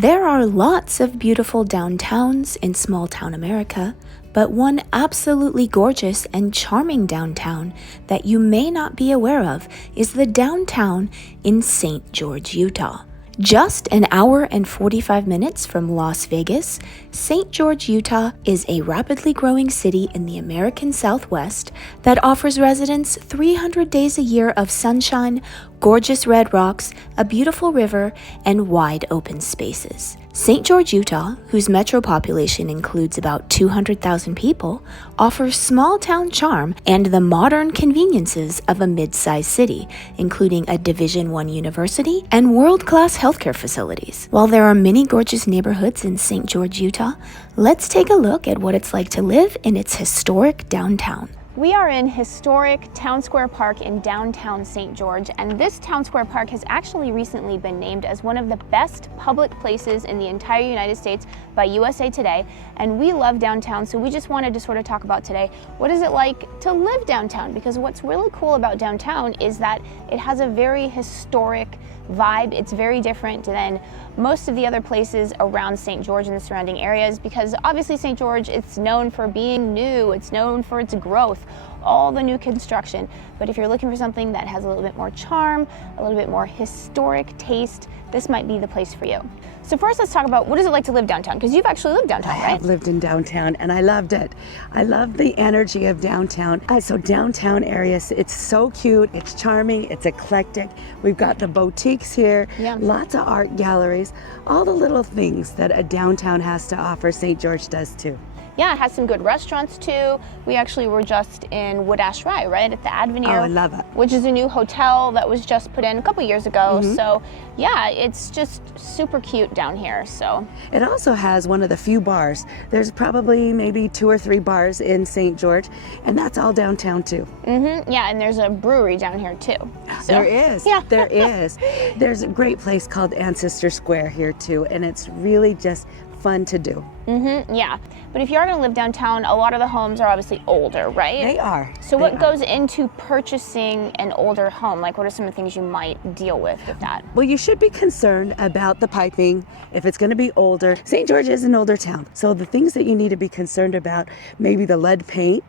There are lots of beautiful downtowns in small town America, but one absolutely gorgeous and charming downtown that you may not be aware of is the downtown in St. George, Utah. Just an hour and 45 minutes from Las Vegas, St. George, Utah is a rapidly growing city in the American Southwest that offers residents 300 days a year of sunshine, gorgeous red rocks, a beautiful river, and wide open spaces. St. George, Utah, whose metro population includes about 200,000 people, offers small town charm and the modern conveniences of a mid-sized city, including a Division I university and world-class healthcare facilities. While there are many gorgeous neighborhoods in St. George, Utah, let's take a look at what it's like to live in its historic downtown. We are in historic Town Square Park in downtown St. George, and this Town Square Park has actually recently been named as one of the best public places in the entire United States by USA Today, and we love downtown, so we just wanted to sort of talk about today, what is it like to live downtown? Because what's really cool about downtown is that it has a very historic vibe. It's very different than most of the other places around St. George and the surrounding areas, because obviously St. George, it's known for being new, it's known for its growth, all the new construction. But if you're looking for something that has a little bit more charm, a little bit more historic taste, this might be the place for you. So first, let's talk about what is it like to live downtown, because you've actually lived downtown, right? I've lived in downtown and I loved it. I love the energy of downtown. So downtown areas, it's so cute, it's charming, it's eclectic. We've got the boutiques here, lots of art galleries, all the little things that a downtown has to offer, St. George does too. Yeah, it has some good restaurants too. We actually were just in Wood Ash Rye, right, at the Avenir. Oh, I love it. Which is a new hotel that was just put in a couple years ago. So yeah, it's just super cute down here. So it also has one of the few bars. There's probably maybe 2 or 3 bars in St. George, and that's all downtown too. Yeah, and there's a brewery down here too. So, there is. Yeah. There is. There's a great place called Ancestor Square here too, and it's really just fun to do. Yeah, but if you are going to live downtown, a lot of the homes are obviously older, right? They are. So what goes into purchasing an older home? Like, what are some of the things you might deal with that? Well, you should be concerned about the piping if it's going to be older. St. George is an older town, so the things that you need to be concerned about, maybe the lead paint,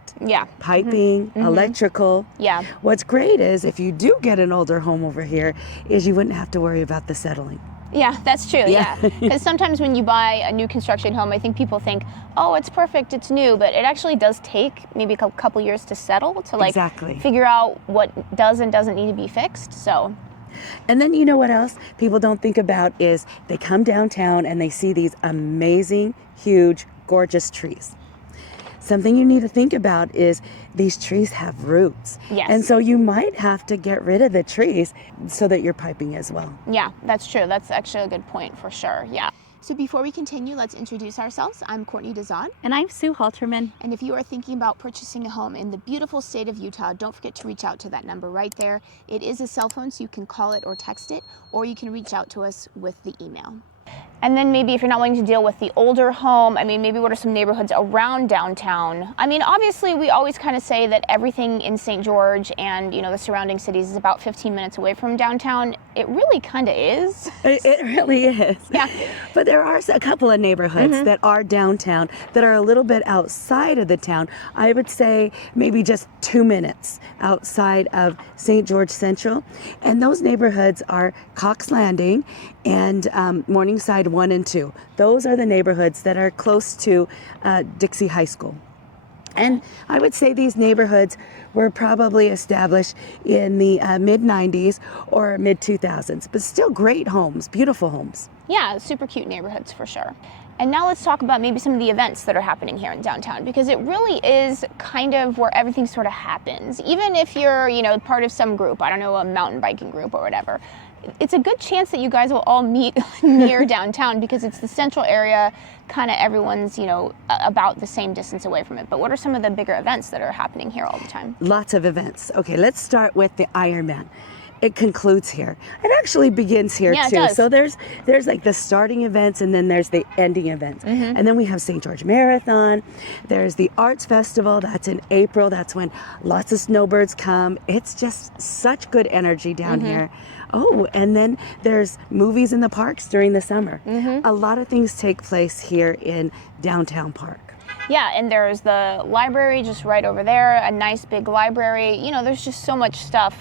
piping, electrical. Yeah. What's great is if you do get an older home over here, is you wouldn't have to worry about the settling. Yeah, that's true. Yeah, because sometimes when you buy a new construction home, I think people think, oh, it's perfect, it's new, but it actually does take maybe a couple years to settle, to like figure out what does and doesn't need to be fixed. So. And then you know what else people don't think about is they come downtown and they see these amazing, huge, gorgeous trees. Something you need to think about is these trees have roots. Yes. And so you might have to get rid of the trees so that you're piping as well. Yeah, that's true. That's actually a good point for sure. Yeah. So before we continue, let's introduce ourselves. I'm Courtney Dazan. And I'm Sue Halterman. And if you are thinking about purchasing a home in the beautiful state of Utah, don't forget to reach out to that number right there. It is a cell phone, so you can call it or text it, or you can reach out to us with the email. And then maybe if you're not wanting to deal with the older home, I mean, maybe what are some neighborhoods around downtown? I mean, obviously we always kind of say that everything in St. George and, you know, the surrounding cities is about 15 minutes away from downtown. It really kind of is. It really is. Yeah. But there are a couple of neighborhoods that are downtown that are a little bit outside of the town. I would say maybe just 2 minutes outside of St. George Central. And those neighborhoods are Cox Landing and Morningside 1 and 2. Those are the neighborhoods that are close to Dixie High School. And I would say these neighborhoods were probably established in the mid-90s or mid-2000s, but still great homes, beautiful homes. Yeah, super cute neighborhoods for sure. And now let's talk about maybe some of the events that are happening here in downtown, because it really is kind of where everything sort of happens. Even if you're, you know, part of some group, I don't know, a mountain biking group or whatever, it's a good chance that you guys will all meet near downtown because it's the central area, kind of everyone's, you know, about the same distance away from it. But what are some of the bigger events that are happening here all the time? Lots of events. Okay, let's start with the Ironman. it concludes here. It actually begins here Yeah, it too. does. So there's like the starting events, and then there's the ending events. And then we have St. George Marathon. There's the Arts Festival. That's in April. That's when lots of snowbirds come. It's just such good energy down here. Oh, and then there's movies in the parks during the summer. A lot of things take place here in Downtown Park. Yeah, and there's the library just right over there, a nice big library. You know, there's just so much stuff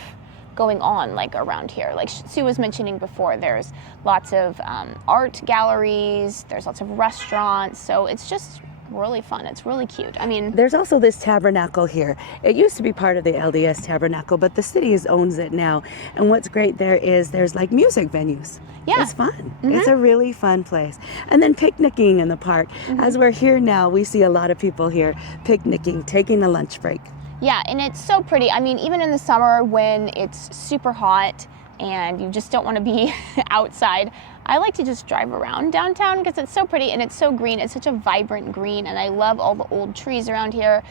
going on like around here. Like Sue was mentioning before, there's lots of art galleries, there's lots of restaurants, so it's just really fun. It's really cute. I mean, there's also this tabernacle here. It used to be part of the LDS tabernacle, but the city owns it now. And what's great there is there's like music venues. Yeah. It's fun. It's a really fun place. And then picnicking in the park. As we're here now, we see a lot of people here picnicking, taking a lunch break. yeah, and it's so pretty. I mean, even in the summer when it's super hot and you just don't want to be outside, I like to just drive around downtown because it's so pretty and it's so green. It's such a vibrant green, and I love all the old trees around here.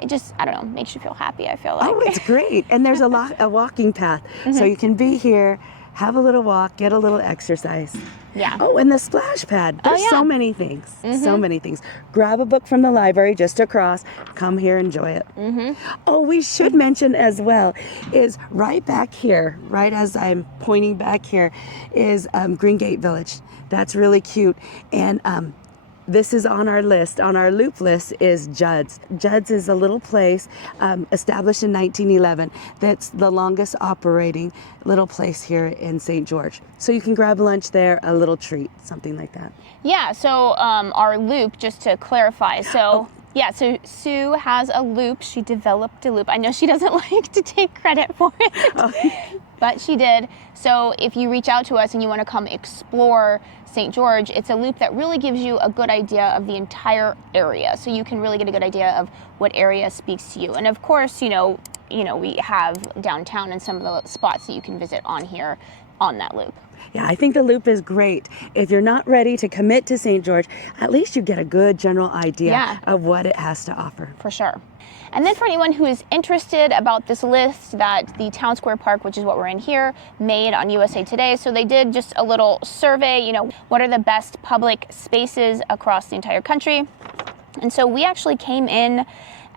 It just, I don't know, makes you feel happy, I feel like. Oh, it's great. And there's a walking path. So you can be here, have a little walk, get a little exercise. Yeah. Oh, and the splash pad. There's yeah. so many things. So many things. Grab a book from the library just across. Come here, enjoy it. Oh, we should mention as well is right back here, right as I'm pointing back here, is Green Gate Village. That's really cute. And this is on our list, on our loop list is Judd's. Judd's is a little place established in 1911 that's the longest operating little place here in St. George. So you can grab lunch there, a little treat, something like that. Yeah, so our loop, just to clarify, so yeah, so Sue has a loop. She developed a loop. I know she doesn't like to take credit for it, but she did. So if you reach out to us and you want to come explore St. George, it's a loop that really gives you a good idea of the entire area. So you can really get a good idea of what area speaks to you. And of course, you know, we have downtown and some of the spots that you can visit on here on that loop. Yeah, I think the loop is great. If you're not ready to commit to St. George, at least you get a good general idea of what it has to offer. For sure. And then for anyone who is interested about this list that the Town Square Park, which is what we're in here, made on USA Today. So they did just a little survey, you know, what are the best public spaces across the entire country. And so we actually came in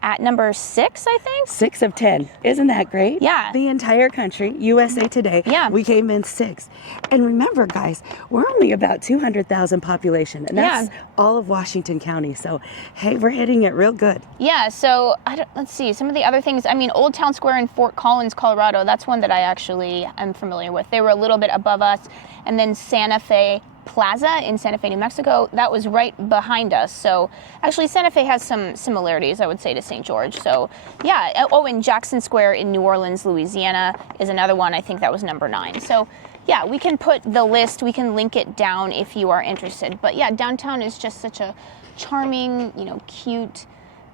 at number 6, I think. 6 of 10. Isn't that great? Yeah. The entire country, USA Today, we came in 6. And remember, guys, we're only about 200,000 population, and that's all of Washington County. So, hey, we're hitting it real good. Yeah, so let's see, some of the other things. I mean, Old Town Square in Fort Collins, Colorado, that's one that I actually am familiar with. They were a little bit above us. And then Santa Fe Plaza in Santa Fe, New Mexico, that was right behind us. So actually Santa Fe has some similarities, I would say, to St. George. So yeah. Oh, and Jackson Square in New Orleans, Louisiana is another one. I think that was number 9. So yeah, we can put the list, we can link it down if you are interested. But yeah, downtown is just such a charming, you know, cute,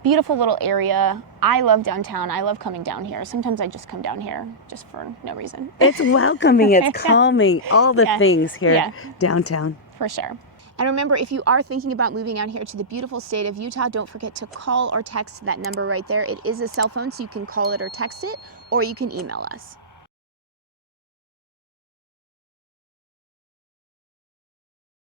beautiful little area. I love downtown. I love coming down here. Sometimes I just come down here just for no reason. It's welcoming, it's calming, all the things here downtown. For sure. And remember, if you are thinking about moving out here to the beautiful state of Utah, don't forget to call or text that number right there. It is a cell phone, so you can call it or text it, or you can email us.